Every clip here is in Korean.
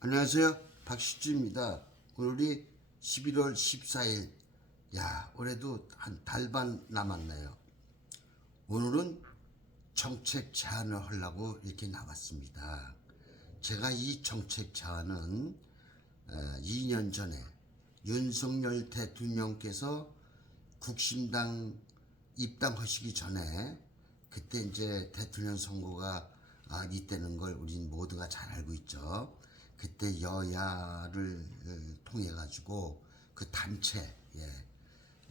안녕하세요. 박시주입니다. 오늘이 11월 14일. 야, 올해도 한 달 반 남았네요. 오늘은 정책 제안을 하려고 이렇게 나왔습니다. 제가 이 정책 제안은 2년 전에 윤석열 대통령께서 국신당 입당하시기 전에 그때 이제 대통령 선거가 있다는 걸 우린 모두가 잘 알고 있죠. 그때 여야를 통해 가지고 그 단체,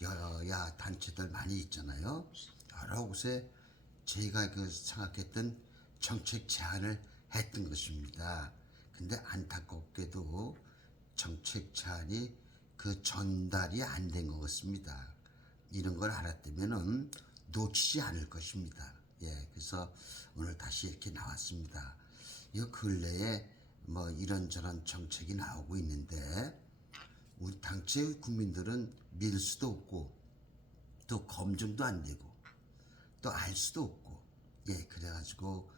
여야 단체들 많이 있잖아요. 여러 곳에 제가 생각했던 정책 제안을 했던 것입니다. 근데 안타깝게도 정책 제안이 전달이 안 된 것 같습니다. 이런 걸 알았다면은 놓치지 않을 것입니다. 그래서 오늘 다시 이렇게 나왔습니다. 이 근래에 뭐 이런저런 정책이 나오고 있는데 우리 당체 국민들은 믿을 수도 없고 또 검증도 안 되고 또 알 수도 없고 그래가지고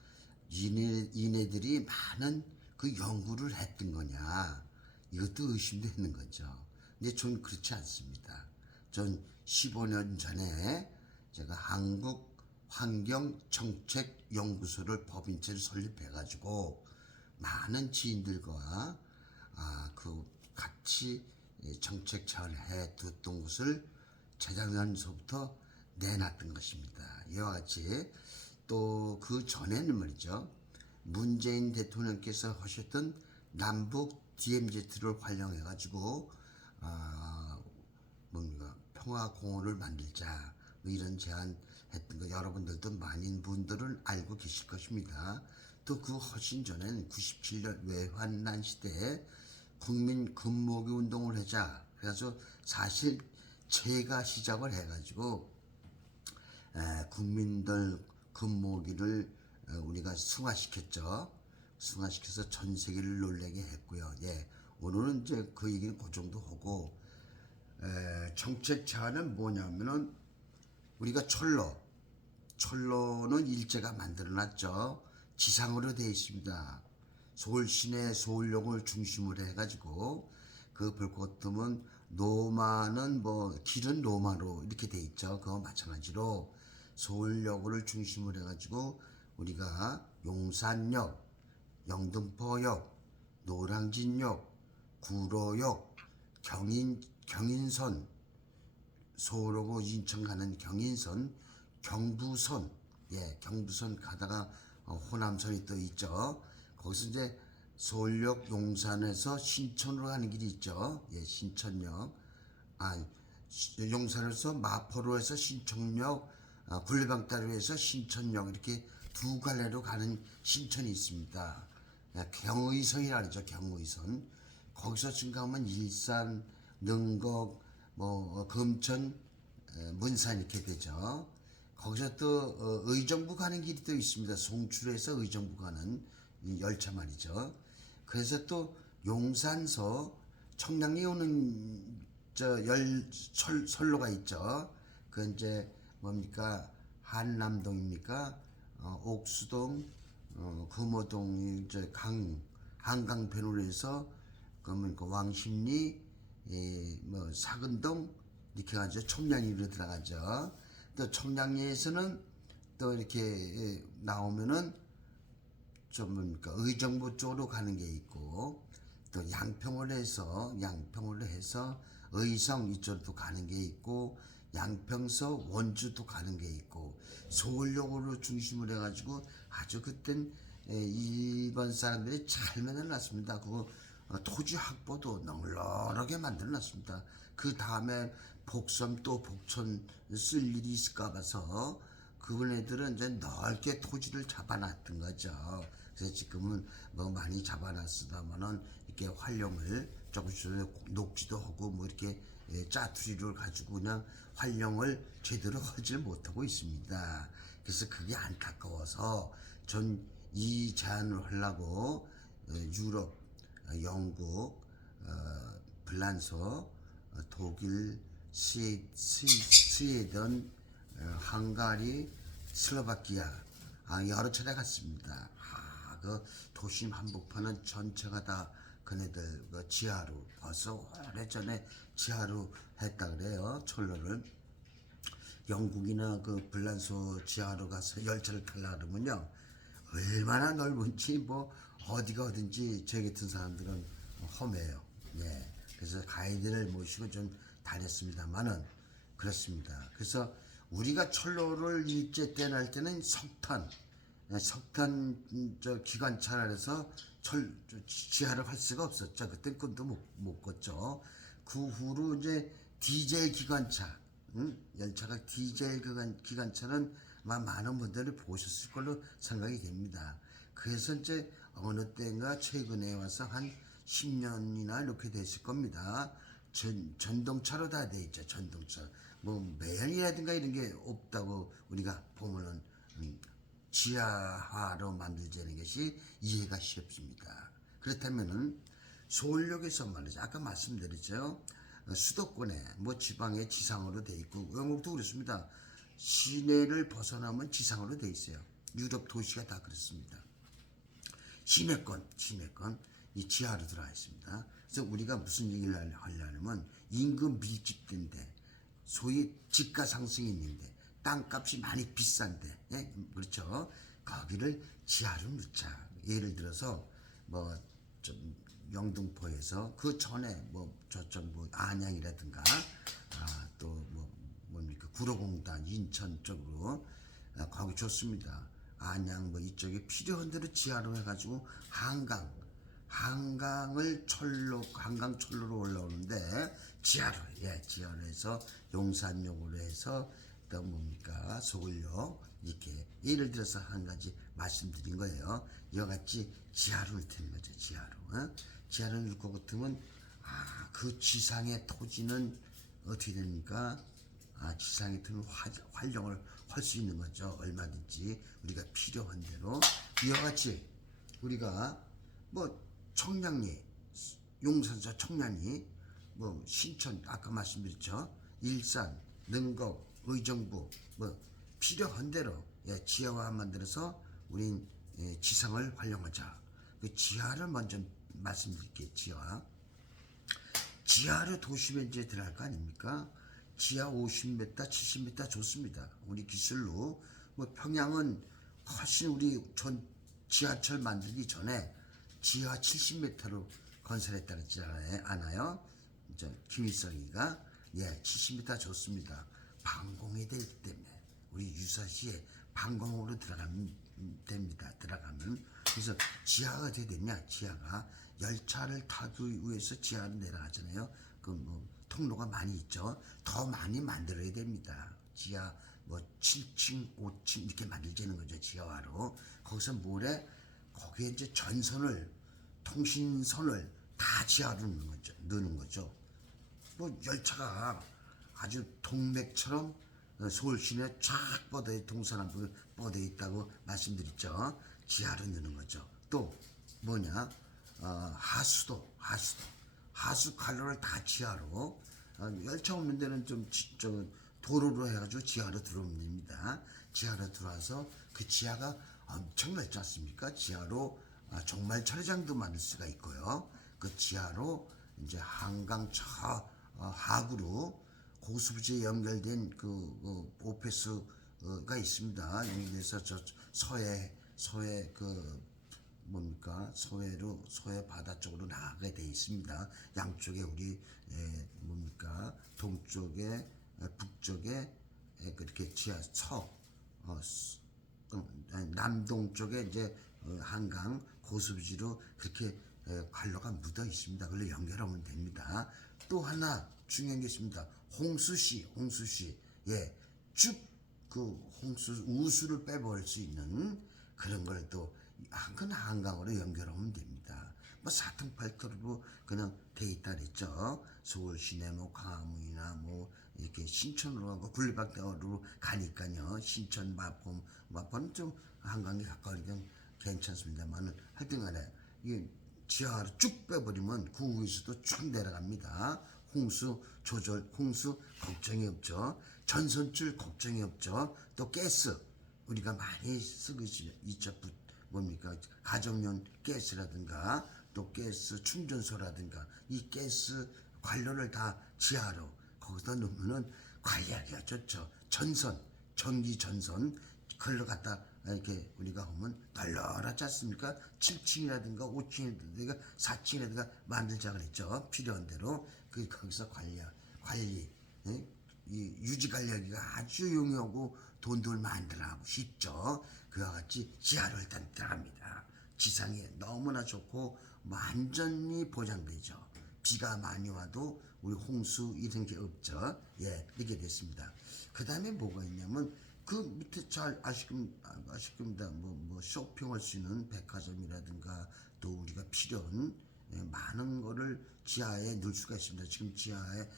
이네들이 많은 그 연구를 했던 거냐 이것도 의심도 했는 거죠. 근데 전 그렇지 않습니다. 전 15년 전에 제가 한국환경정책연구소를 법인체를 설립해가지고 많은 지인들과 같이 정책 제안을 해두었던 것을 재작년서부터 내놨던 것입니다. 이와 같이 또 그 전에는 말이죠. 문재인 대통령께서 하셨던 남북 DMZ를 활용해가지고 뭔가 평화공원을 만들자 뭐 이런 제안했던 거 여러분들도 많은 분들은 알고 계실 것입니다. 또 그 훨씬 전엔 97년 외환난 시대에 국민 금모기 운동을 하자. 그래서 사실 제가 시작을 해가지고 국민들 금모기를 우리가 승화시켰죠. 승화시켜서 전 세계를 놀래게 했고요. 오늘은 이제 그 얘기는 그 정도 하고 정책 제안은 뭐냐면은 우리가 철로는 일제가 만들어놨죠. 지상으로 되어 있습니다. 서울 시내 서울역을 중심으로 해가지고 그 볼것같으면 노마는 뭐 길은 노마로 이렇게 되어 있죠. 그거 마찬가지로 서울역을 중심으로 해가지고 우리가 용산역, 영등포역, 노량진역, 구로역, 경인선, 서울하고 인천 가는 경인선, 경부선, 경부선 가다가 호남선이 또 있죠. 거기서 이제 서울역 용산에서 신천으로 가는 길이 있죠. 신천역. 용산에서 마포로 해서 신천역, 굴리방따로 해서 신천역 이렇게 두 갈래로 가는 신천이 있습니다. 경의선이라 그러죠. 경의선. 거기서 지금 가면 일산, 능곡, 뭐 금천, 문산 이렇게 되죠. 거기서 또 의정부 가는 길이 또 있습니다. 송출에서 의정부 가는 열차 말이죠. 그래서 또 용산서 청량리 오는 선로가 있죠. 그 이제 뭡니까 한남동입니까? 옥수동, 금호동 이제 한강변으로 해서 그러면 그 왕십리, 뭐 사근동 이렇게 가죠. 청량리로 들어가죠. 또 청량리에서는 또 이렇게 나오면은 좀 뭡니까 의정부 쪽으로 가는 게 있고 또 양평을 해서 의성 이쪽으로 가는 게 있고 양평서 원주도 가는 게 있고 서울역으로 중심을 해가지고 아주 그땐 일본 사람들이 잘 만들어놨습니다. 그거 토지 확보도 널널하게 만들어놨습니다. 그 다음에 복섬 또 복천 쓸 일이 있을까 봐서 그분애들은 이제 넓게 토지를 잡아놨던 거죠. 그래서 지금은 뭐 많이 잡아놨으다마는 이렇게 활용을 조금씩 녹지도 하고 뭐 이렇게 짜투리를 가지고 그냥 활용을 제대로 하지 못하고 있습니다. 그래서 그게 안타까워서 전 이 제안을 하려고 유럽, 영국, 불란서, 독일, 스웨덴, 헝가리, 슬로바키아 여러 차례 갔습니다. 그 도심 한복판은 전체가 다 그네들 그 지하로 벌써 오래전에 지하로 했다 그래요. 철로를. 영국이나 그 불란서 지하로 가서 열차를 타려 그러면요, 얼마나 넓은지 뭐 어디가 어딘지 저희 같은 사람들은 험해요. 예. 그래서 가이드를 모시고 좀 다녔습니다만은 그렇습니다. 그래서 우리가 철로를 일제 때 날 때는 석탄 저 기관차 안에서 지하를 할 수가 없었죠. 그때 꿈도 못 꿨죠. 그 후로 이제 디젤 기관차, 열차가 디젤 기관차는 아마 많은 분들이 보셨을 걸로 생각이 됩니다. 그래서 이제 어느 때인가 최근에 와서 한 10년이나 이렇게 됐을 겁니다. 전동차로 다 돼 있죠. 전동차. 뭐 매연이라든가 이런 게 없다고 우리가 보면은 지하화로 만들자는 것이 이해가 쉽습니다. 그렇다면은 서울역에서 말이죠. 아까 말씀드렸죠. 수도권에 뭐 지방에 지상으로 돼 있고 영국도 그렇습니다. 시내를 벗어나면 지상으로 돼 있어요. 유럽 도시가 다 그렇습니다. 시내권 이 지하로 들어가 있습니다. 그래서 우리가 무슨 얘기를 하려면 임금 밀집된데 소위 집가 상승이 있는데 땅값이 많이 비싼데, 예? 그렇죠. 거기를 지하로 넣자. 예를 들어서 뭐 좀 영등포에서 그 전에 뭐 저쪽 뭐 안양이라든가 또 뭐 뭡니까 구로공단 인천 쪽으로 거기 좋습니다. 안양 뭐 이쪽에 필요한 대로 지하로 해가지고 한강을 한강 철로로 올라오는데 지하로 지하로 해서 용산역으로 해서 또 뭡니까 서울역 이렇게 예를 들어서 한 가지 말씀드린 거예요. 이와 같이 지하로 넣는 거죠. 지하로 넣을 것 같으면 그 지상의 토지는 어떻게 됩니까? 지상의 토지는 활용을 할 수 있는 거죠. 얼마든지 우리가 필요한 대로 이와 같이 우리가 뭐 청량리, 용산서 청량리, 뭐 신천 아까 말씀드렸죠. 일산, 능곡, 의정부 뭐 필요한 대로 지하화 만들어서 우린 지상을 활용하자. 그 지하를 먼저 말씀드릴게요. 지하로 도시면제 들어갈 거 아닙니까? 지하 50m, 70m 좋습니다. 우리 기술로 뭐 평양은 훨씬 우리 전 지하철 만들기 전에 지하 70m로 건설했다 그랬지 않아요? 김일성이가 70m 좋습니다. 방공이 되기 때문에 우리 유사시에 방공으로 들어가면 됩니다. 그래서 지하가 어떻게 됐냐? 지하가 열차를 타기 위해서 지하로 내려가잖아요. 그 뭐 통로가 많이 있죠. 더 많이 만들어야 됩니다. 지하 뭐 7층, 5층 이렇게 만들자는 거죠. 지하화로. 거기서 거기에 이제 통신선을 다 지하로 넣는 거죠. 뭐 열차가 아주 동맥처럼 서울 시내 쫙 동서남북 뻗어 있다고 말씀드렸죠. 지하로 넣는 거죠. 또 뭐냐? 하수 관로를 다 지하로 열차 없는 데는 좀 도로로 해가지고 지하로 들어오면 됩니다. 지하로 들어와서 그 지하가 엄청 넓지 않습니까? 지하로 정말 철장도 만들 수가 있고요. 그 지하로 이제 한강 하구로 고수부지에 연결된 그 오페스가 있습니다. 연결돼서 저 서해 서해 바다 쪽으로 나가게 돼 있습니다. 양쪽에 우리 동쪽에 북쪽에 그렇게 지하 남동쪽에 이제 한강 고수부지로 그렇게 관로가 묻어 있습니다. 그걸로 연결하면 됩니다. 또 하나 중요한 게 있습니다. 홍수시 쭉 그 우수를 빼버릴 수 있는 그런 걸 또 한강으로 연결하면 됩니다. 뭐 사통팔도로 그냥 돼 있다 그랬죠. 서울 시내 뭐 광화문이나 뭐 이렇게 신천으로 가고 굴리박대로 가니까요. 신천 마포는 좀 한강에 가까우니까 괜찮습니다만 하여튼간에 이게 지하로 쭉 빼버리면 그 위에서도 쭉 내려갑니다. 홍수 걱정이 없죠. 전선줄 걱정이 없죠. 또 가스 우리가 많이 쓰고 있죠. 가정용 가스라든가 또 또 가스 충전소라든가 이 가스 관료를 다 지하로 거기다 놓으면은 관리하기가 좋죠. 전선, 전기 전선 그걸 갖다 이렇게 우리가 보면 널널하지 않습니까? 7층이라든가 5층이라든가 4층이라든가 만들자 그랬죠. 필요한 대로 거기서 관리 예? 이 유지 관리하기가 아주 용이하고 돈들 만들어하고 쉽죠. 그와 같이 지하로 일단 들어갑니다. 지상에 너무나 좋고 완전히 보장되죠. 비가 많이 와도 우리 홍수 이런 게 없죠. 예, 이렇게 됐습니다. 그 다음에 뭐가 있냐면 그 밑에 잘 아실 겁니다. 뭐 쇼핑할 수 있는 백화점이라든가 또 우리가 필요한 많은 거를 지하에 넣을 수가 있습니다. 지금 지하에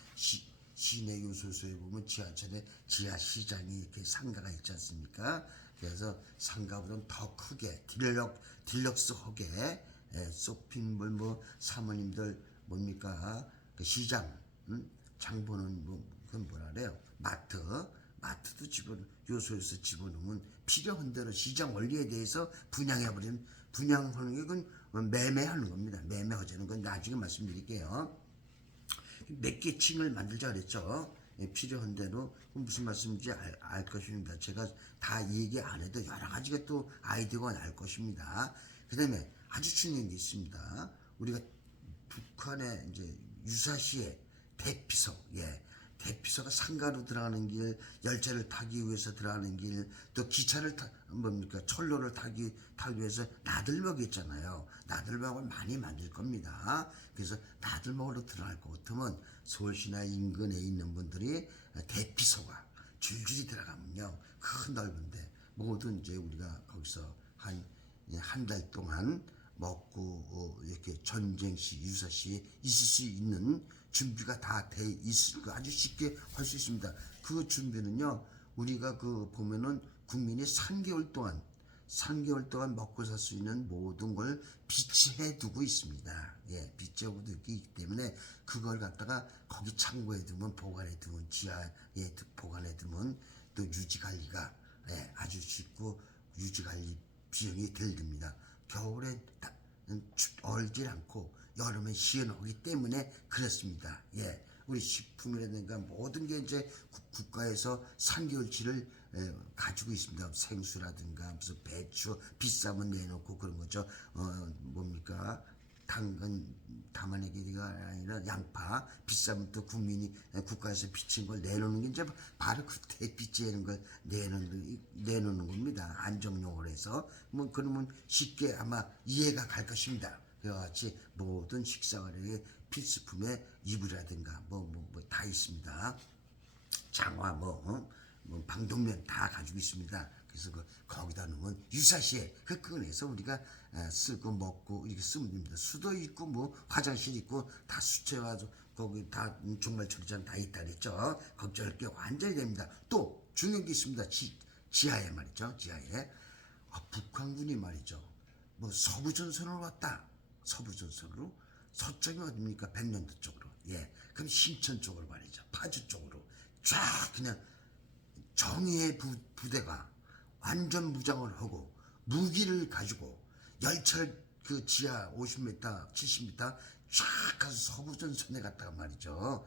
시내 요소소에 보면 지하철에 지하 시장이 이렇게 상가가 있지 않습니까? 그래서 상가보다는 더 크게 딜럭스하게 쇼핑몰 뭐 사모님들 뭡니까 그 시장 장 보는 뭐 그건 뭐라 그래요 마트도 요소에서 집어넣으면 필요한 대로 시장 원리에 대해서 분양해버리면 분양하는 게 그건 매매하는 겁니다. 매매하자는 건 나중에 말씀드릴게요. 몇 개 층을 만들자 그랬죠. 필요한 대로 무슨 말씀인지 알 것입니다. 제가 다 얘기 안 해도 여러 가지가 또 아이디어가 날 것입니다. 그 다음에 아주 중요한 게 있습니다. 우리가 북한의 이제 유사시에 대피소, 대피소가 상가로 들어가는 길, 열차를 타기 위해서 들어가는 길, 또 기차를 철로를 타기 위해서 나들목이 있잖아요. 나들목을 많이 만들 겁니다. 그래서 나들목으로 들어갈 것 같으면 서울시나 인근에 있는 분들이 대피소가 줄줄이 들어가면요. 큰 넓은데 모두 이제 우리가 거기서 한 달 동안 먹고 이렇게 전쟁 시 유사 시에 있을 수 있는 준비가 다 돼 있을 거 아주 쉽게 할 수 있습니다. 그 준비는요 우리가 보면은 국민이 3개월 동안 먹고 살 수 있는 모든 걸 비치해 두고 있습니다. 비치해 두고 있기 때문에 그걸 갖다가 거기 창고에 두면 보관해 두면 지하에 보관해 두면 또 유지 관리가 아주 쉽고 유지 관리 비용이 덜 듭니다. 겨울에 얼질 않고 여름에 시원하기 때문에 그렇습니다. 우리 식품이라든가 모든 게 이제 국가에서 3개월치를 가지고 있습니다. 생수라든가 무슨 배추 비싸면 내놓고 그런 거죠. 뭡니까? 당근 담아내기가 아니라 양파 비싸면 또 국민이 국가에서 비친 걸 내놓는 게 이제 바로 그때 비치는 걸 내놓는 겁니다. 안정용으로 해서 뭐 그러면 쉽게 아마 이해가 갈 것입니다. 그와 같이 모든 식사거리의 필수품에 이불이라든가 뭐 다 있습니다. 장화 방독면 다 가지고 있습니다. 그래서 거기다 넣으면 유사시에 꺼내서 우리가 쓰고 먹고 이렇게 쓰면 됩니다. 수도 있고 뭐 화장실 있고 다 수채화도 거기 다 종말 처리장 다 있다 그랬죠. 걱정할 게 완전히 됩니다. 또 중요한 게 있습니다. 지하에 말이죠. 지하에 북한군이 말이죠. 뭐 서부전선으로 왔다. 서부전선으로 서쪽이 어딥니까? 백년도 쪽으로. 그럼 신천 쪽으로 말이죠. 파주 쪽으로 쫙 그냥 정의의 부대가 완전 무장을 하고 무기를 가지고 열차를 그 지하 50m, 70m 쫙 가서 서부전선에 갔다가 말이죠.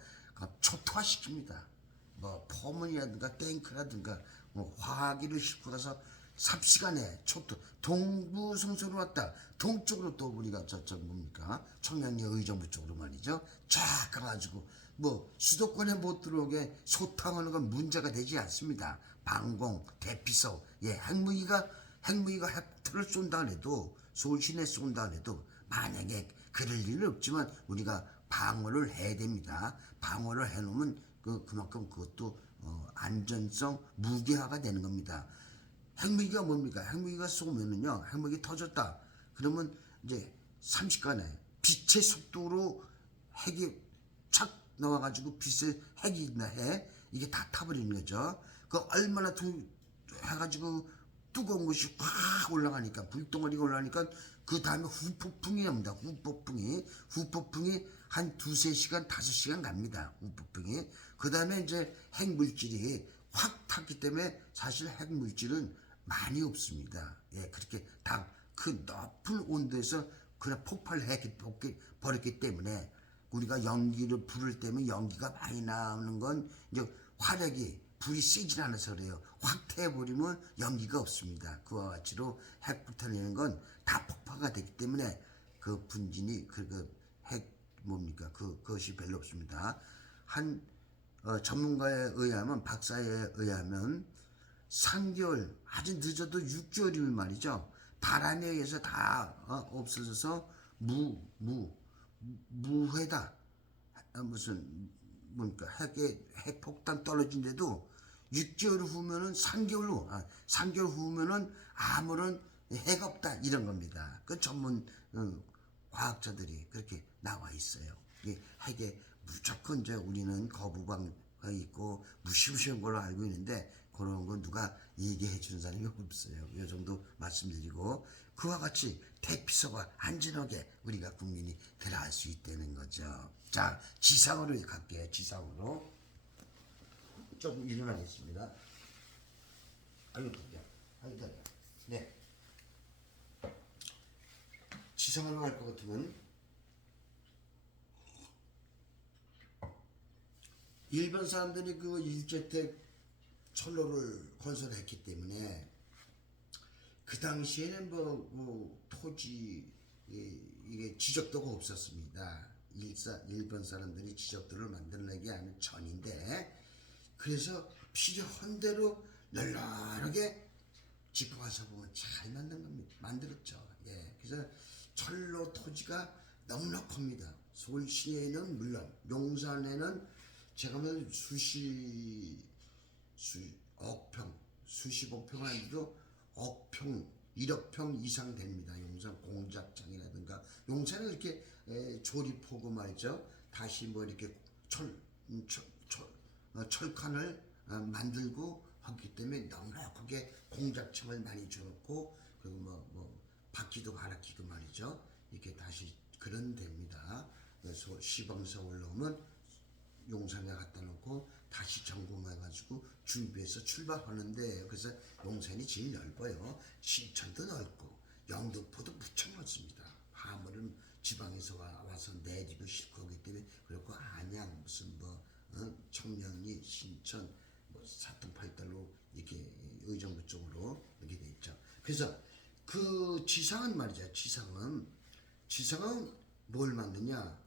초토화시킵니다. 뭐 포문이라든가 탱크라든가 뭐 화기를 싣고 가서 삽시간에 동부성소로 왔다. 동쪽으로 또 우리가 뭡니까? 청량리 의정부 쪽으로 말이죠. 쫙 가가지고 뭐 수도권에 못 들어오게 소탕하는 건 문제가 되지 않습니다. 방공, 대피소, 핵무기가 핵들을 쏜다 해도 서울 시내 쏜다 해도 만약에 그럴 일은 없지만 우리가 방어를 해야 됩니다. 방어를 해놓으면 그만큼 그것도 안전성 무기화가 되는 겁니다. 핵무기가 뭡니까? 핵무기가 쏘면은요, 핵무기 터졌다. 그러면 이제 30간에 빛의 속도로 핵이 착 나와가지고 빛의 핵이 있나 해. 이게 다 타버리는 거죠. 얼마나 해가지고 뜨거운 것이 확 올라가니까, 불덩어리가 올라가니까 그 다음에 후폭풍이 납니다. 후폭풍이 한 2-3시간, 5시간 갑니다. 후폭풍이. 그 다음에 이제 핵물질이 확 탔기 때문에 사실 핵물질은 많이 없습니다. 그렇게 다 그 높은 온도에서 그냥 폭발해 버렸기 때문에 우리가 연기를 불을 때면 연기가 많이 나오는 건 이제 화력이 불이 세질 않아서 그래요. 확 태워버리면 연기가 없습니다. 그와 같이로 핵폭탄이라는 건 다 폭파가 되기 때문에 그 분진이 핵 뭡니까 그것이 별로 없습니다. 한 전문가에 의하면 박사에 의하면 3개월 아주 늦어도 6개월이면 말이죠. 바람에 의해서 다 없어져서 무해다. 무슨 뭡니까 핵폭탄 떨어진데도 6개월 후면은 3개월 후면은 아무런 핵 없다 이런 겁니다. 그 전문 과학자들이 그렇게 나와 있어요. 핵에 무조건 이제 우리는 거부감가 있고 무시무시한 걸로 알고 있는데 그런 건 누가 얘기해 주는 사람이 없어요. 이 정도 말씀드리고 그와 같이 대피소가 안전하게 우리가 국민이 들어갈 수 있다는 거죠. 자, 지상으로 갈게요. 지상으로 좀 일어나겠습니다. 아유, 기다려. 네. 지상으로 갈 것 같으면 일본 사람들이 그 일제때 철로를 건설했기 때문에 그 당시에는 토지 이게 지적도가 없었습니다. 일본 사람들이 지적도를 만들어내기 하는 전인데 그래서 필요한 대로 널널하게 짚고 가서 보면 잘 만든 겁니다. 만들었죠. 예. 그래서 철로 토지가 너무나 큽니다. 서울 시내에는 물론 용산에는 제가 보면 억평, 수십억 평 아니도 억평, 1억 평 이상 됩니다. 용산 공작장이라든가 용산은 이렇게 조립하고 말이죠. 다시 뭐 이렇게 철칸을 만들고 하기 때문에 넉넉하게 공작청을 많이 줘놓고 그리고 뭐 바퀴도 갈아 끼고 말이죠. 이렇게 다시 그런 데입니다. 그래서 시범서 올라오면 용산에 갖다 놓고 다시 점검해가지고 준비해서 출발하는데 그래서 용산이 제일 넓어요. 신천도 넓고 영등포도 무척 넓습니다. 화물은 지방에서 와서 내리고 싣고 오기 때문에 그렇고 안양 무슨 청량리 신천 사통팔달로 이렇게 의정부 쪽으로 이렇게 돼 있죠. 그래서 그 지상은 말이죠. 지상은 뭘 만드냐?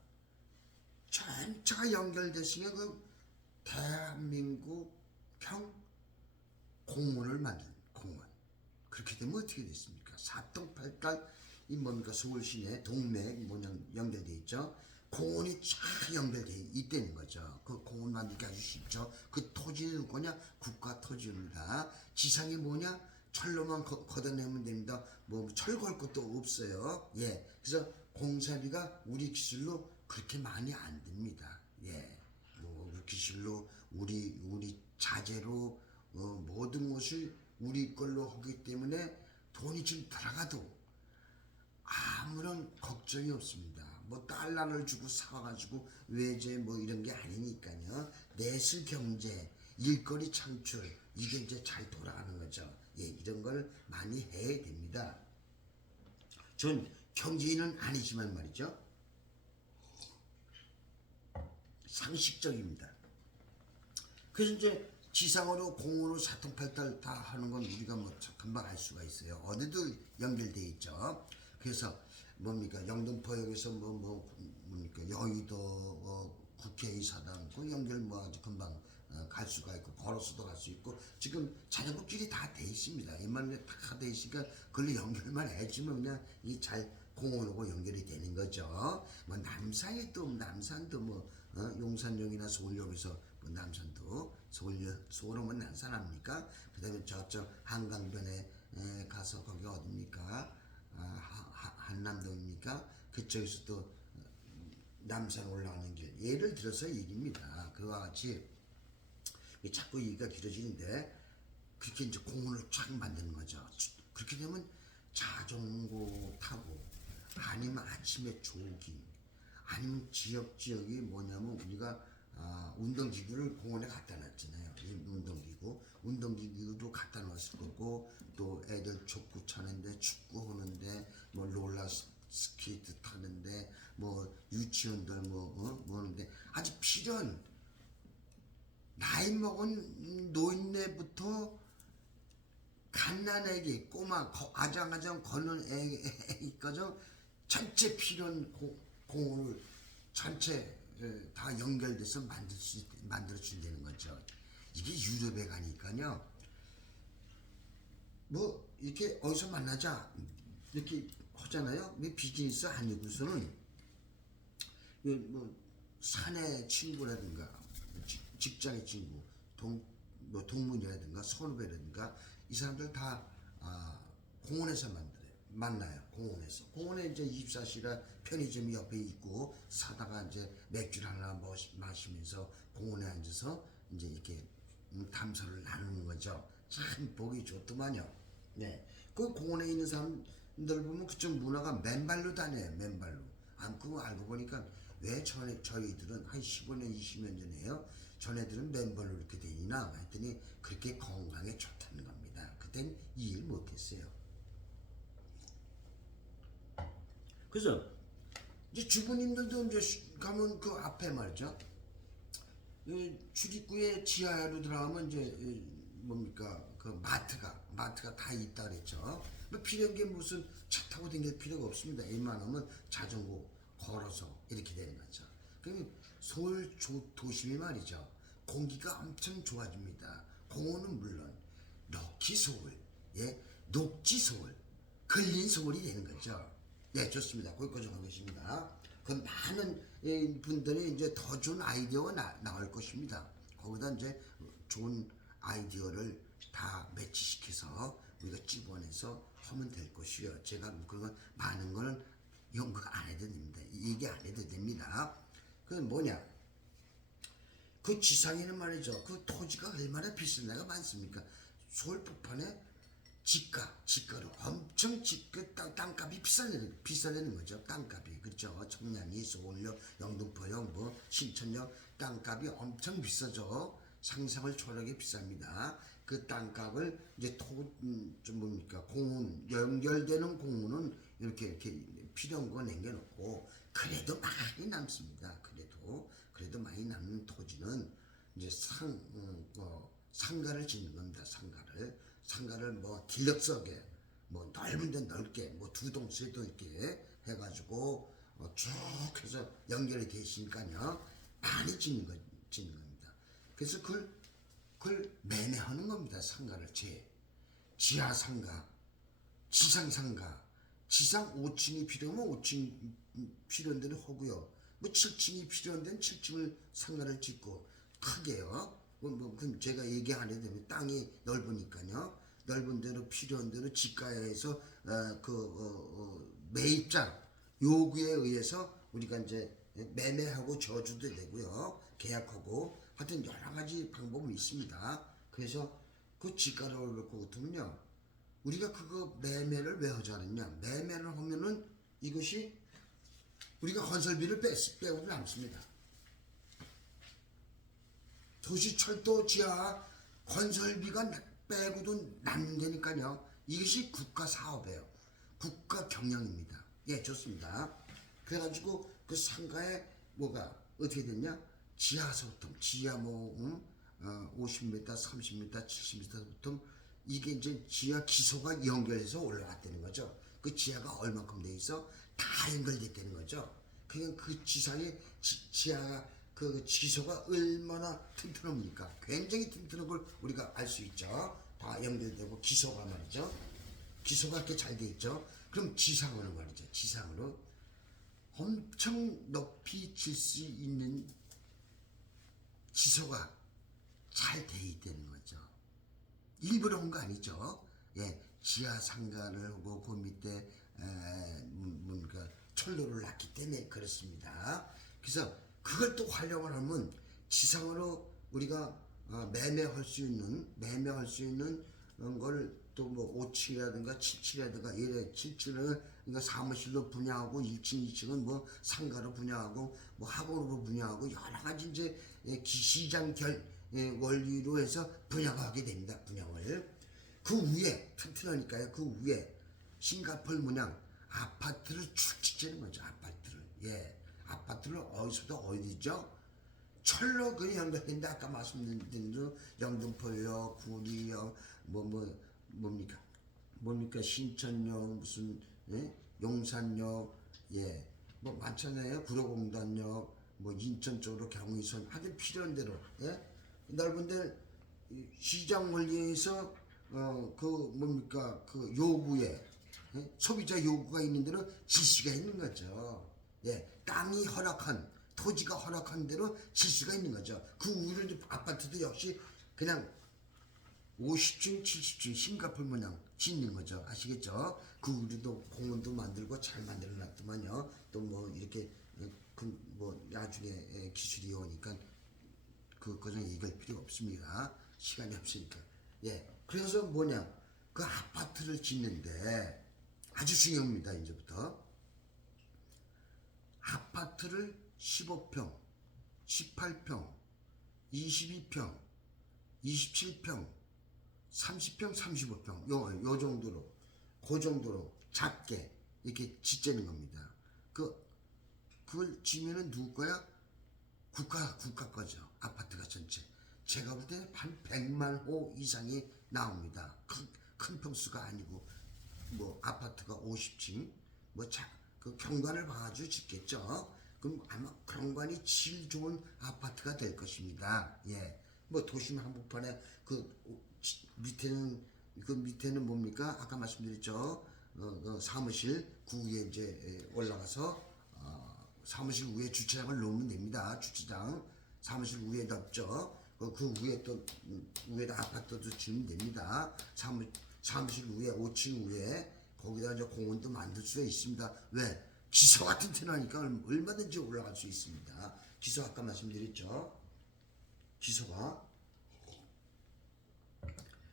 전체가 연결되시면 그 대한민국형 공원을 만든 공원. 그렇게 되면 어떻게 됐습니까? 사통팔달 이 뭡니까 서울 시내 동맥 연결돼 있죠. 공원이 쫙 연결돼 있다는 거죠. 그 공원 만들기 아주 쉽죠. 그 토지는 뭐냐? 국가 토지입니다. 지상이 뭐냐? 철로만 걷어내면 됩니다. 뭐 철 걸 것도 없어요. 예. 그래서 공사비가 우리 기술로 그렇게 많이 안 듭니다. 예. 뭐 기술로 우리 자재로 모든 것을 우리 걸로 하기 때문에 돈이 좀 들어가도 아무런 걱정이 없습니다. 뭐 달러를 주고 사와가지고 외제 뭐 이런 게 아니니까요. 내수 경제, 일거리 창출 이게 이제 잘 돌아가는 거죠. 예, 이런 걸 많이 해야 됩니다. 전 경제인은 아니지만 말이죠. 상식적입니다. 그래서 이제 지상으로 공으로 사통팔달 다 하는 건 우리가 뭐 금방 알 수가 있어요. 어디도 연결돼 있죠. 그래서 뭡니까 영등포역에서 뭡니까 여의도 국회의사당 그 연결 뭐 아주 금방 갈 수가 있고 걸어서도 갈 수 있고 지금 자전거 길이 다 돼 있습니다. 옛날에 다 돼 있으니까 그걸로 연결만 해주면 그냥 이 잘 공원하고 연결이 되는 거죠. 뭐 남산도 뭐 용산역이나 서울역에서 뭐 남산도 서울 오면 남산 아닙니까? 그다음에 저쪽 한강변에 가서 거기 어딥니까? 한남동입니까? 그쪽에서 또 남산 올라가는 길. 예를 들어서 얘기입니다. 그와 같이 자꾸 얘기가 길어지는데 그렇게 이제 공원을 쫙 만드는 거죠. 그렇게 되면 자전거 타고 아니면 아침에 조깅 아니면 지역이 뭐냐면 우리가 운동기구를 공원에 갖다 놨잖아요. 운동기구도 갖다 놨을 거고 또 애들 족구 차는데 축구 하는데 뭐 스케이트 타는데 뭐 유치원들 뭐는데 아주 필요한 나이 먹은 노인네부터 갓난애기 꼬마 아장아장 걷는 애기까지 전체 필요한 공을 전체 다 연결돼서 만들어 준다는 거죠. 이게 유럽에 가니까요. 뭐 이렇게 어디서 만나자 이렇게 하잖아요. 비즈니스 아니고서는 뭐 사내 친구라든가 직장의 친구, 뭐 동문이라든가 선후배라든가 이 사람들 다 공원에서 만나요. 공원에 이제 24시간 편의점이 옆에 있고 사다가 이제 맥주를 하나 마시면서 공원에 앉아서 이제 이렇게 담소를 나누는 거죠. 참 보기 좋더만요. 네, 그 공원에 있는 사람들 보면 그쪽 문화가 맨발로 다녀요. 맨발로. 그거 알고 보니까 왜 저희들은 한 15년, 20년 전에요. 전애들은 맨발로 이렇게 다니나 했더니 그렇게 건강에 좋다는 겁니다. 그땐 이해를 못했어요. 그래서 이제 주부님들도 이제 가면 그 앞에 말이죠. 출입구에 지하로 들어가면 이제 뭡니까 그 마트가 다 있다 그랬죠. 뭐 필요한 게 무슨 차 타고 다닐 필요가 없습니다. 웬만하면 자전거 걸어서 이렇게 되는 거죠. 그럼 서울 도심이 말이죠. 공기가 엄청 좋아집니다. 공원은 물론 녹지 서울, 녹지 서울, 걸린 서울이 되는 거죠. 네, 좋습니다. 거기까지 가겠습니다. 그 많은 분들이 이제 더 좋은 아이디어가 나올 것입니다. 거기다 이제 좋은 아이디어를 다 매치시켜서 우리가 집어내서 하면 될 것이요. 제가 그런 많은 거는 연구 안 해도 됩니다. 얘기 안 해도 됩니다. 그건 뭐냐? 그 지상에는 말이죠. 그 토지가 얼마나 비싼 데가 많습니까? 서울 북한에 지가로 엄청 땅값이 비싸다는 거죠. 땅값이. 그렇죠. 청량리, 서울역, 영등포역, 뭐 신천역 땅값이 엄청 비싸죠. 상상을 초월하게 비쌉니다. 그 땅값을 이제 좀 뭡니까 공원 연결되는 공원은 이렇게 필요한 거 남겨놓고 그래도 많이 남습니다. 그래도 많이 남는 토지는 이제 상가를 짓는 겁니다. 상가를 뭐 딜럭스하게 뭐 넓은 데 넓게 뭐 2동 3동 이렇게 해가지고 쭉 해서 연결이 돼 있으니까요 많이 짓는 겁니다. 그래서 그걸 매매하는 겁니다. 상가를 지하 상가, 지상 상가, 지상 5층이 필요하면 5층 필요한 데는 하고요. 뭐 7층이 필요한 데는 7층을 상가를 짓고 크게요. 그럼 제가 얘기 안 해도 됩니다. 땅이 넓으니까요. 넓은 대로 필요한 대로 지가에서 매입자 요구에 의해서 우리가 이제 매매하고 저주도 되고요. 계약하고 하여튼 여러 가지 방법이 있습니다. 그래서 그 지가를 놓고 같으면요. 우리가 그거 매매를 왜 하자느냐. 매매를 하면은 이것이 우리가 건설비를 빼고 남습니다. 도시 철도 지하 건설비가 빼고도 남는다니까요. 이것이 국가 사업이에요. 국가 경영입니다. 예, 좋습니다. 그래가지고 그 상가에 뭐가 어떻게 됐냐? 지하 소통, 지하 50m, 30m, 70m부터 이게 이제 지하 기소가 연결해서 올라갔다는 거죠. 그 지하가 얼마큼 돼 있어? 다 연결됐다는 거죠. 그냥 그 지상에 지하가 그 기소가 얼마나 튼튼합니까? 굉장히 튼튼한 걸 우리가 알 수 있죠. 다 연결되고 기소가 말이죠. 기소가 이렇게 잘 돼 있죠. 그럼 지상으로 말이죠. 지상으로 엄청 높이 질 수 있는 기소가 잘 돼 있다는 거죠. 일부러 온 거 아니죠. 예, 지하 상가를 하고 그 밑에 뭔가 철로를 놨기 때문에 그렇습니다. 그래서 그걸 또 활용을 하면 지상으로 우리가 매매할 수 있는 걸 또 뭐 5층이라든가 7층이라든가 이래 7층은 그러니까 사무실로 분양하고 1층, 2층은 뭐 상가로 분양하고 뭐 학원으로 분양하고 여러 가지 이제 시장 원리로 해서 분양하게 됩니다. 분양을 그 위에 튼튼하니까요. 그 위에 싱가포르 문양 아파트를 축지되는 거죠. 아파트를. 예. 아파트를 어디서부터 어디죠? 철로 그 연결했는데 아까 말씀드린 대로 영등포역, 구리역, 뭡니까 신천역 무슨 예? 용산역 예. 뭐 많잖아요. 구로공단역 뭐 인천 쪽으로 경의선 하긴 필요한 대로 예? 넓은데 시장 원리에서 그 요구에 예? 소비자 요구가 있는 대로 지시가 있는 거죠. 예, 땅이 허락한 토지가 허락한 대로 지시가 있는 거죠. 그 위로 아파트도 역시 그냥 50층, 70층 싱가포르 모양 짓는 거죠. 아시겠죠? 그 우리도 공원도 만들고 잘 만들어 놨더만요. 또 뭐 이렇게 뭐 나중에 기술이 오니까 그거는 얘기할 필요 없습니다. 시간이 없으니까. 예. 그래서 뭐냐? 그 아파트를 짓는데 아주 중요합니다. 이제부터. 아파트를 15평, 18평, 22평, 27평, 30평, 35평 요 정도로 그 정도로 작게 이렇게 짓자는 겁니다. 그걸 지면은 누구 거야? 국가 거죠. 아파트가 전체. 제가 볼 때는 한 100만 호 이상이 나옵니다. 큰 평수가 아니고 뭐 아파트가 50층 그 경관을 봐가지고 짓겠죠. 그럼 아마 경관이 질 좋은 아파트가 될 것입니다. 예. 뭐 도심 한복판에 밑에는 뭡니까? 아까 말씀드렸죠. 사무실 그 위에 이제 올라가서 사무실 위에 주차장을 놓으면 됩니다. 주차장 사무실 위에 넓죠. 그 위에 또 위에다 아파트도 지으면 됩니다. 사무실 위에 5층 위에 거기다 이제 공원도 만들 수가 있습니다. 왜? 기소 같은 테나니까 얼마든지 올라갈 수 있습니다. 기소 아까 말씀드렸죠. 기소가.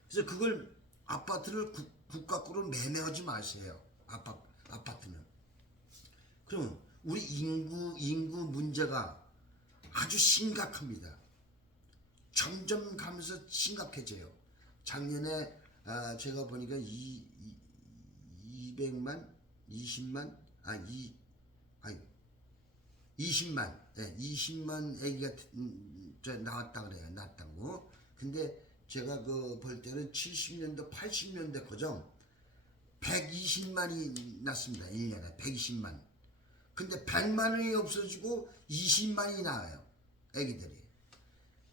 그래서 그걸 아파트를 국가 거로 매매하지 마세요. 아파트는. 그럼 우리 인구 문제가 아주 심각합니다. 점점 가면서 심각해져요. 작년에 제가 보니까 200만, 20만, 20만, 예, 20만 애기가 나왔다 그래요. 낳았다고. 근데 제가 볼 때는 70년대, 80년대 고정 120만이 났습니다. 1년에 120만. 근데 100만이 없어지고 20만이 나와요. 애기들이.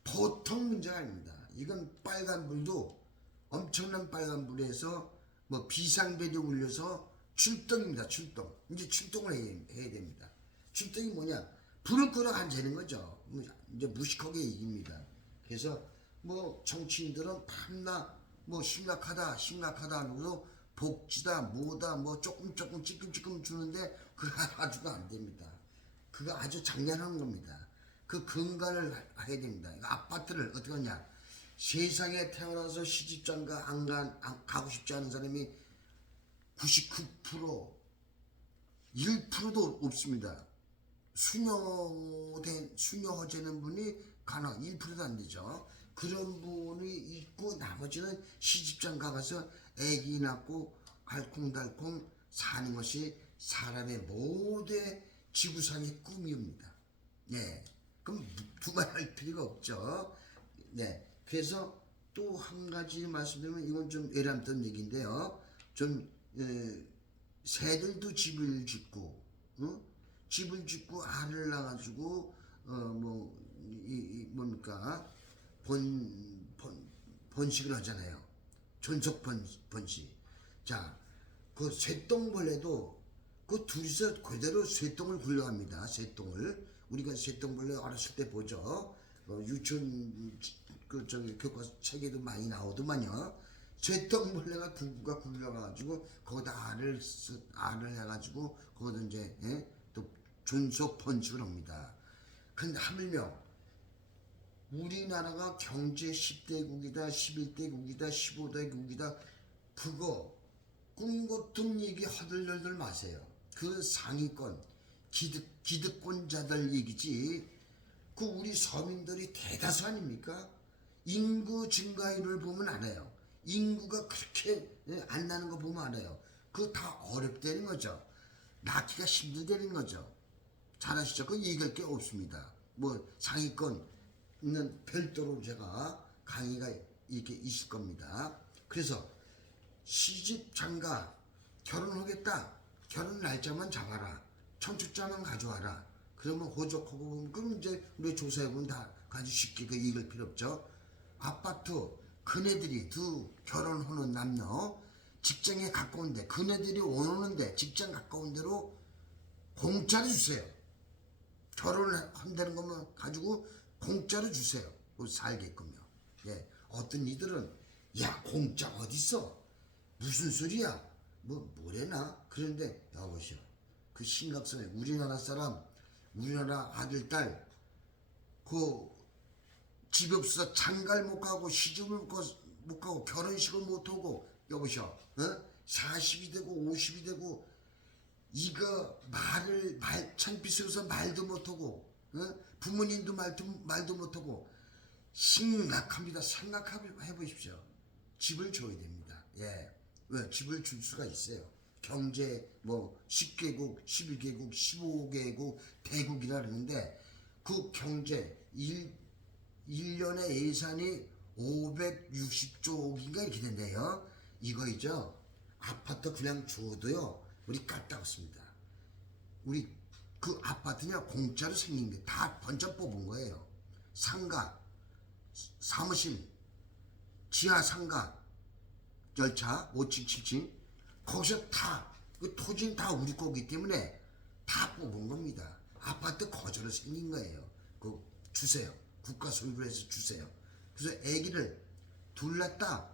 보통 문제가 아닙니다. 이건 빨간불도 엄청난 빨간불에서 뭐 비상벨이 울려서 출동입니다. 출동. 이제 출동을 해야 됩니다. 출동이 뭐냐? 불을 끄러 앉아있는 거죠. 이제 무식하게 얘기입니다. 그래서 뭐 정치인들은 밤낮 뭐 심각하다 하면서 복지다 뭐다 뭐 조금 찔끔찔끔 주는데 그거 아주가 안 됩니다. 그거 아주 장난하는 겁니다. 그 근간을 해야 됩니다. 아파트를 어떻게 하냐? 세상에 태어나서 시집장가 안 가고 싶지 않은 사람이 99% 1%도 없습니다. 수녀되는 분이 가능 1%도 안 되죠. 그런 분이 있고 나머지는 시집장 가서 애기 낳고 알콩달콩 사는 것이 사람의 모두의 지구상의 꿈입니다. 네. 그럼 두말할 필요가 없죠. 네. 그래서 또 한 가지 말씀드리면 이건 좀 애람던 얘기인데요. 좀 새들도 집을 짓고 집을 짓고 알을 낳아가지고 뭡니까 번식을 하잖아요. 존속 번식. 자, 그 쇠똥벌레도 그 둘이서 그대로 쇠똥을 굴려갑니다. 쇠똥을 우리가 쇠똥벌레 어렸을 때 보죠. 유치원 교과책에도 많이 나오더만요. 쇠똥벌레가 부부가 굴려가지고 거기다 알을 해가지고 거기다 이제 또 존속 번식을 합니다. 근데 하물며 우리나라가 경제 10대국이다, 11대국이다, 15대국이다 그거 꿈같은 얘기 허들덜들 마세요. 그 상위권 기득권자들 얘기지 그 우리 서민들이 대다수 아닙니까? 인구 증가율을 보면 알아요. 인구가 그렇게 안 나는 거 보면 알아요. 그거 다 어렵다는 거죠. 낳기가 힘들다는 거죠. 잘 아시죠? 그 얘기할 게 없습니다. 뭐 상위권은 별도로 제가 강의가 이렇게 있을 겁니다. 그래서 시집 장가 결혼하겠다. 결혼 날짜만 잡아라. 청첩장만 가져와라. 그러면 호적하고 그럼 이제 우리 조사해보면 다 아주 쉽게 그 읽을 필요 없죠. 아파트 그네들이 두 결혼하는 남녀 직장에 가까운데 그네들이 원하는데 직장 가까운 데로 공짜로 주세요. 결혼을 한다는 것만 가지고 공짜로 주세요. 살게끔요. 예, 어떤 이들은 야 공짜 어딨어? 무슨 소리야? 뭐래나? 그런데 여보시오. 그 심각성에 우리나라 사람, 우리나라 아들, 딸, 그 집 없어서 장가를 못 가고 시집을 못 가고 결혼식을 못 하고 여보시오. 어? 40이 되고 50이 되고 이거 창피스러워서 말도 못하고 어? 부모님도 말도 못하고 심각합니다. 생각해 보십시오. 집을 줘야 됩니다. 예. 왜? 집을 줄 수가 있어요. 경제 10개국, 11개국, 15개국 대국이라 그러는데 그 경제 1년의 예산이 560조인가 이렇게 된대요. 이거이죠. 아파트 그냥 줘도요. 우리 깎았습니다. 우리 그 아파트냐 공짜로 생긴 게 다 번쩍 뽑은 거예요. 상가, 사무실, 지하 상가, 열차 5층, 7층 거기서 다 그 토지는 다 우리 거기 때문에 다 뽑은 겁니다. 아파트 거저로 생긴 거예요. 그 주세요. 국가 소유를 해서 주세요. 그래서 애기를 둘 낳았다.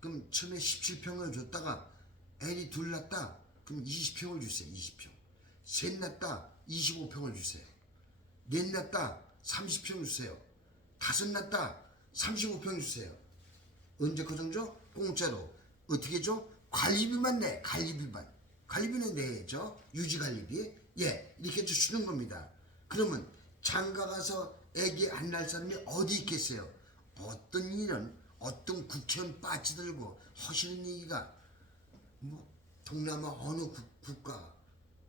그럼 처음에 17평을 줬다가 애기 둘 낳았다. 그럼 20평을 주세요. 20평. 셋 낳았다. 25평을 주세요. 넷 낳았다. 30평 주세요. 다섯 낳았다. 35평 주세요. 언제 그 정도? 공짜로. 어떻게 줘? 관리비만 내. 관리비는 내야죠. 유지관리비. 예, 이렇게 주는 겁니다. 그러면 장가 가서 애기 안 낳을 사람이 어디 있겠어요? 어떤 일은 어떤 국회의원 빠지들고 하시는 얘기가 동남아 어느 국가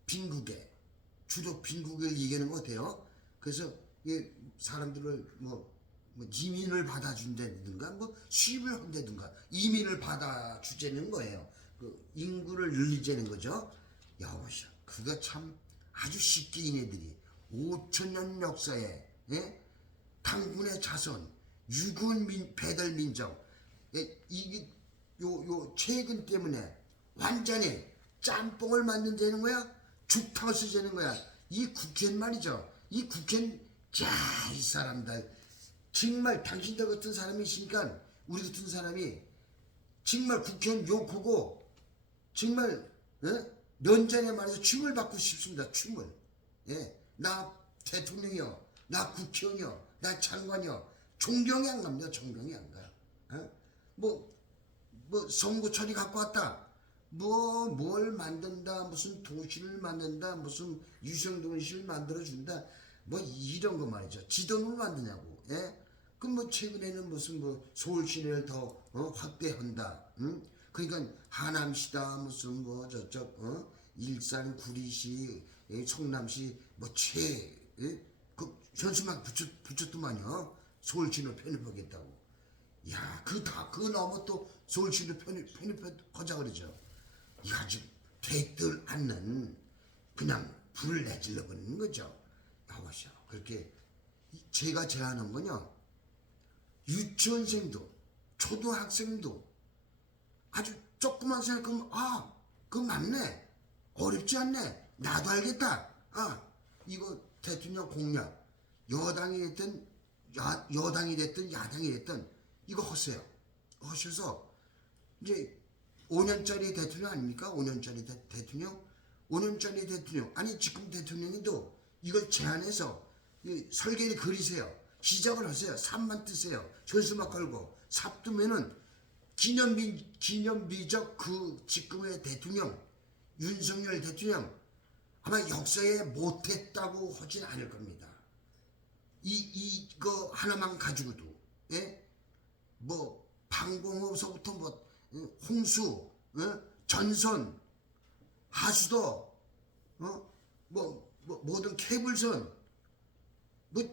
빈국에 주로 빈국을 얘기하는 것 같아요. 그래서 사람들을 이민을 받아준다든가 수입을 한다든가 이민을 받아주자는 거예요. 그 인구를 늘리자는 거죠. 여보시오. 그거 참 아주 쉽게 이네들이 5천년 역사에 당군의 자손 유군 배달 민족 이게 요 최근 때문에 완전히 짬뽕을 만든다는 거야. 죽탕을 쓰자는 거야. 이 국회는 말이죠. 이 국회는 이 사람들 정말 당신들 같은 사람이 있으니까 우리 같은 사람이 정말 국회의원 욕하고 정말 면전에 말해서 춤을 받고 싶습니다. 춤을. 예, 나 대통령이요, 나 국회의원이요, 나 장관이요. 존경이 안 갑니다. 존경이 안 가요. 선거철이 갖고 왔다. 뭘 만든다. 무슨 도시를 만든다. 무슨 유성도시를 만들어준다. 이런 거 말이죠. 지도를 만드냐고. 예? 그럼 최근에는 무슨 서울 시내를 더 확대한다. 응? 그러니까 하남시다. 무슨 저쪽 일산 구리시 성남시 그 현수막 붙였더만요. 서울 시내 편입하겠다고. 야, 그거 넘어 또 서울 시내 편입하자 그러죠. 이 아주 되들 않는 그냥 불을 내질러 버리는 거죠. 나와서 그렇게 제가 제안한 거냐, 유치원생도 초등학생도 아주 조그만 생각하면 그거 맞네, 어렵지 않네, 나도 알겠다. 이거 대통령 공약 여당이 됐든 여당이 됐든 야당이 됐든 이거 하세요. 하셔서 이제 5년짜리 대통령 아닙니까? 5년짜리 대통령? 5년짜리 대통령. 아니 지금 대통령이도 이걸 제안해서 설계를 그리세요. 시작을 하세요. 삽만 뜨세요. 현수막 걸고 삽 뜨면은 기념비적 그 지금의 대통령 윤석열 대통령 아마 역사에 못했다고 하진 않을 겁니다. 이거 하나만 가지고도 방공호서부터 홍수, 전선, 하수도 모든 케이블선,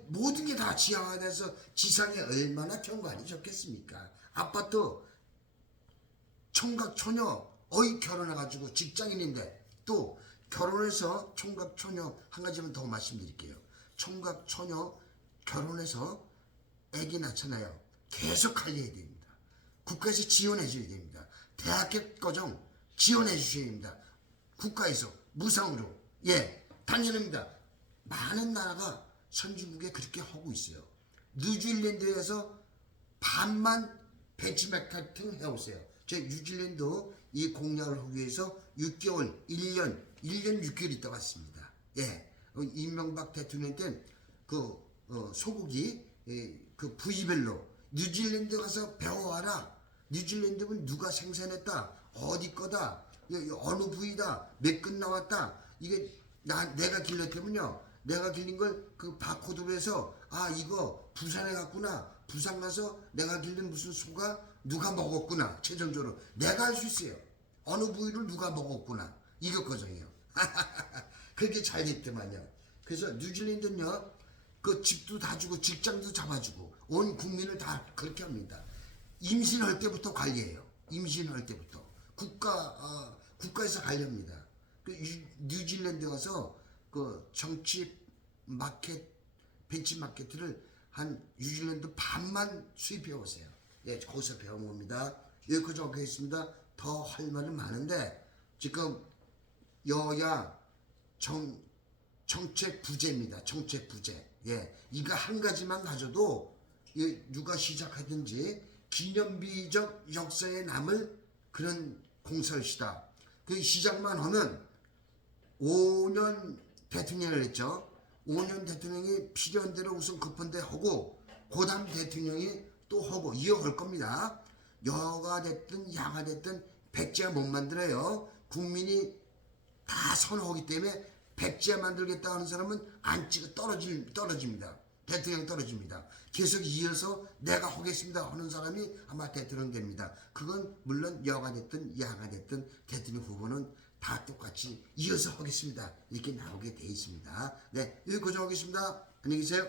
모든 게 다 지하화돼서 지상에 얼마나 경관이 좋겠습니까? 아파트, 총각 처녀, 결혼해가지고 직장인인데, 또 결혼해서 총각 처녀, 한 가지만 더 말씀드릴게요. 총각 처녀 결혼해서 아기 낳잖아요. 계속 관리해야 됩니다. 국가에서 지원해 줘야 됩니다. 대학교 과정 지원해 주셔야 됩니다. 국가에서 무상으로. 예, 당연합니다. 많은 나라가 선진국에 그렇게 하고 있어요. 뉴질랜드에서 반만 벤치마킹 해오세요. 제 뉴질랜드 이 공약을 하기 위해서 6개월, 1년 6개월 있다 왔습니다. 예, 이명박 대통령 때 소고기 그 부위별로 뉴질랜드 가서 배워와라. 뉴질랜드는 누가 생산했다, 어디 거다, 어느 부위다, 몇 근 나왔다. 이게 내가 길렀다면요, 내가 길린 걸 그 바코드로 해서 이거 부산에 갔구나, 부산 가서 내가 길른 무슨 소가 누가 먹었구나, 최종적으로 내가 알 수 있어요. 어느 부위를 누가 먹었구나, 이것거든요. 그렇게 잘 됐더만요. 그래서 뉴질랜드는요, 그 집도 다 주고 직장도 잡아주고 온 국민을 다 그렇게 합니다. 임신할 때부터 관리해요. 임신할 때부터 국가에서 관리합니다. 그 뉴질랜드 가서 그 정치 마켓, 벤치 마켓을 한 뉴질랜드 반만 수입해 오세요. 예, 거기서 배운 겁니다. 여기까지 하겠습니다. 더 할 말은 많은데 지금 여야 정책 부재입니다. 정책 부재. 예, 이거 한 가지만 가져도 누가 시작하든지 기념비적 역사에 남을 그런 공설시다. 그 시작만 하면 5년 대통령을 했죠. 5년 대통령이 필요한 대로 우선 급한 데 하고 그 다음 대통령이 또 하고 이어갈 겁니다. 여가 됐든 야가 됐든 백지화 못 만들어요. 국민이 다 선호하기 때문에 백지화 만들겠다 하는 사람은 안 찍어 떨어집니다. 대통령 떨어집니다. 계속 이어서 내가 하겠습니다 하는 사람이 아마 대통령 됩니다. 그건 물론 여가 됐든 야가 됐든 대통령 후보는 다 똑같이 이어서 하겠습니다. 이렇게 나오게 돼 있습니다. 네, 여기 고정하겠습니다. 안녕히 계세요.